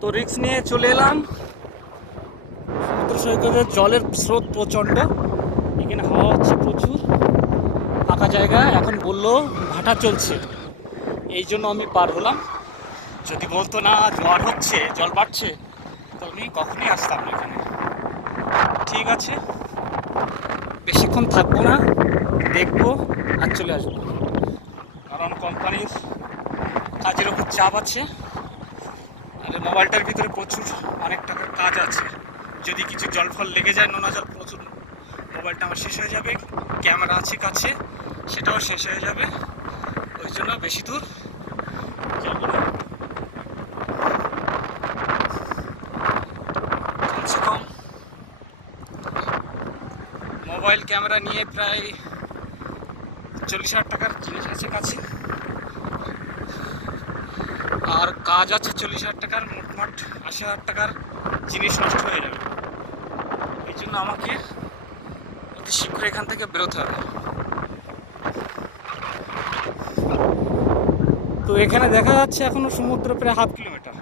তো রিস্ক নিয়ে চলে এলাম সমুদ্র সৈকতের। জলের স্রোত প্রচণ্ড, এখানে হাওয়া হচ্ছে প্রচুর, ফাঁকা জায়গা। এখন বললো ভাটা চলছে, এই জন্য আমি পার হলাম। যদি বলতো না জোয়ার হচ্ছে, জল বাড়ছে, তো আমি কখনই আসতাম না এখানে। ঠিক আছে, বেশিক্ষণ থাকবো না, দেখবো আর চলে আসবো, কারণ কোম্পানির কাজের ওপর চাপ আছে। আর মোবাইলটার ভিতরে প্রচুর অনেক টাকার কাজ আছে। যদি কিছু জল ফল লেগে যায়, নোনা জল প্রচুর, মোবাইলটা আমার শেষ হয়ে যাবে। ক্যামেরা আছে কাছে, সেটাও শেষ হয়ে যাবে। ওই জন্য বেশি দূর যাব না। কমসে কম মোবাইল ক্যামেরা নিয়ে প্রায় 40,000 টাকার জিনিস আছে কাছে, আর কাজ আছে 40,000 টাকার। মোটমাট 80,000 টাকার জিনিস নষ্ট হয়ে যাবে। এই জন্য আমাকে অতি শীঘ্র এখান থেকে বেরোতে হবে। তো এখানে দেখা যাচ্ছে এখনো সমুদ্র প্রায় 1/2 কিলোমিটার,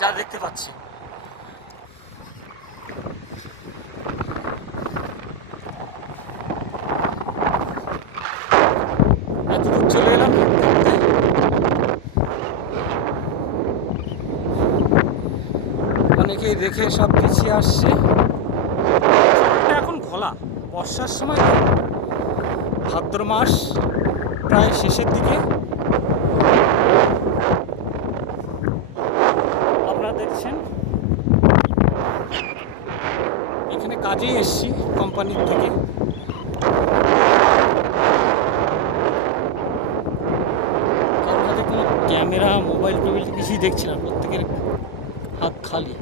যা দেখতে পাচ্ছি। এতদূর চলে এলাম, অনেকেই দেখে সব পিছিয়ে আসছে। এখন ঘোলা, বর্ষার সময় তো, ভাদ্র মাস প্রায় শেষের দিকে। আপনারা দেখছেন এখানে কাজেই এসছি কোম্পানির থেকে। কারোর হাতে কোনো ক্যামেরা, মোবাইল টোবাইল কিছুই দেখছি না, প্রত্যেকের হাত খালি।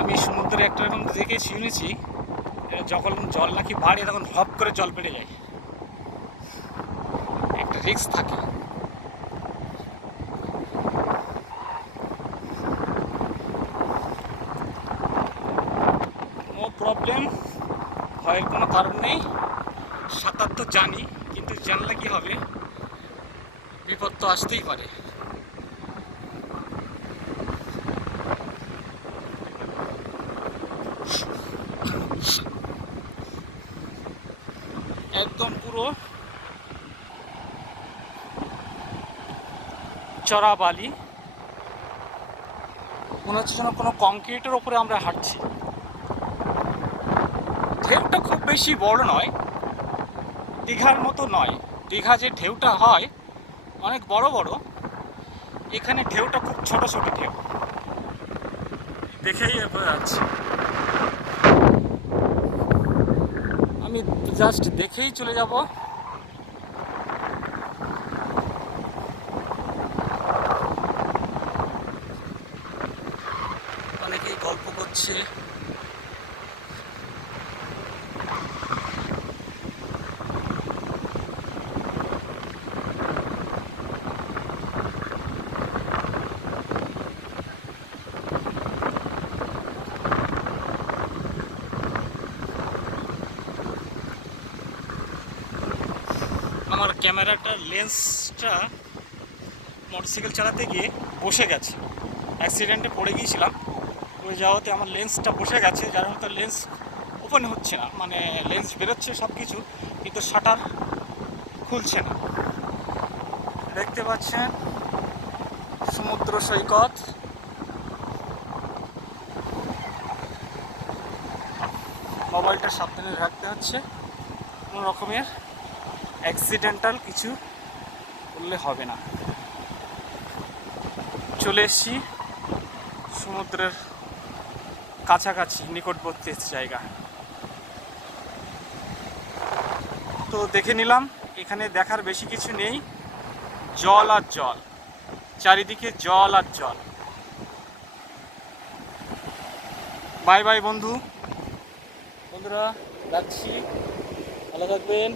আমি সমুদ্রে একটা রকম দেখে শুনেছি, যখন জল নাকি বাড়ে তখন হপ করে জল বেড়ে যায়, একটা রিস্ক থাকে। নো প্রবলেম, ভয়ের কোনো কারণ নেই। সাঁতার তো জানি, কিন্তু জানলে কি হবে, বিপদ তো আসতেই পারে। একদম পুরো চড়া বালি, মনে হচ্ছে যেন কোনো কংক্রিটের ওপরে আমরা হাঁটছি। ঢেউটা খুব বেশি বড় নয়, দীঘার মতো নয়। দীঘা যে ঢেউটা হয় অনেক বড় বড়, এখানে ঢেউটা খুব ছোট ছোট ঢেউ, দেখেই বোঝা যাচ্ছে। আমি জাস্ট দেখেই চলে যাব। অনেকেই গল্প করছে। আমার ক্যামেরাটার লেন্সটা মোটরসাইকেল চালাতে গিয়ে বসে গেছে, অ্যাক্সিডেন্টে পড়ে গিয়েছিলাম। পড়ে যাওয়াতে আমার লেন্সটা বসে গেছে, যার মতো লেন্স ওপেন হচ্ছে না, মানে লেন্স বেরোচ্ছে সব কিছু, কিন্তু শাটার খুলছে না। দেখতে পাচ্ছেন সমুদ্র সৈকত। মোবাইলটা সাবধানে রাখতে হচ্ছে, কোনো রকমের অ্যাক্সিডেন্টাল কিছু করলে হবে না। চলে এসছি সমুদ্রের কাছাকাছি, নিকটবর্তী জায়গা। তো দেখে নিলাম, এখানে দেখার বেশি কিছু নেই, জল আর জল, চারিদিকে জল আর জল। বাই বাই বন্ধুরা, রাখছি, ভালো থাকবেন।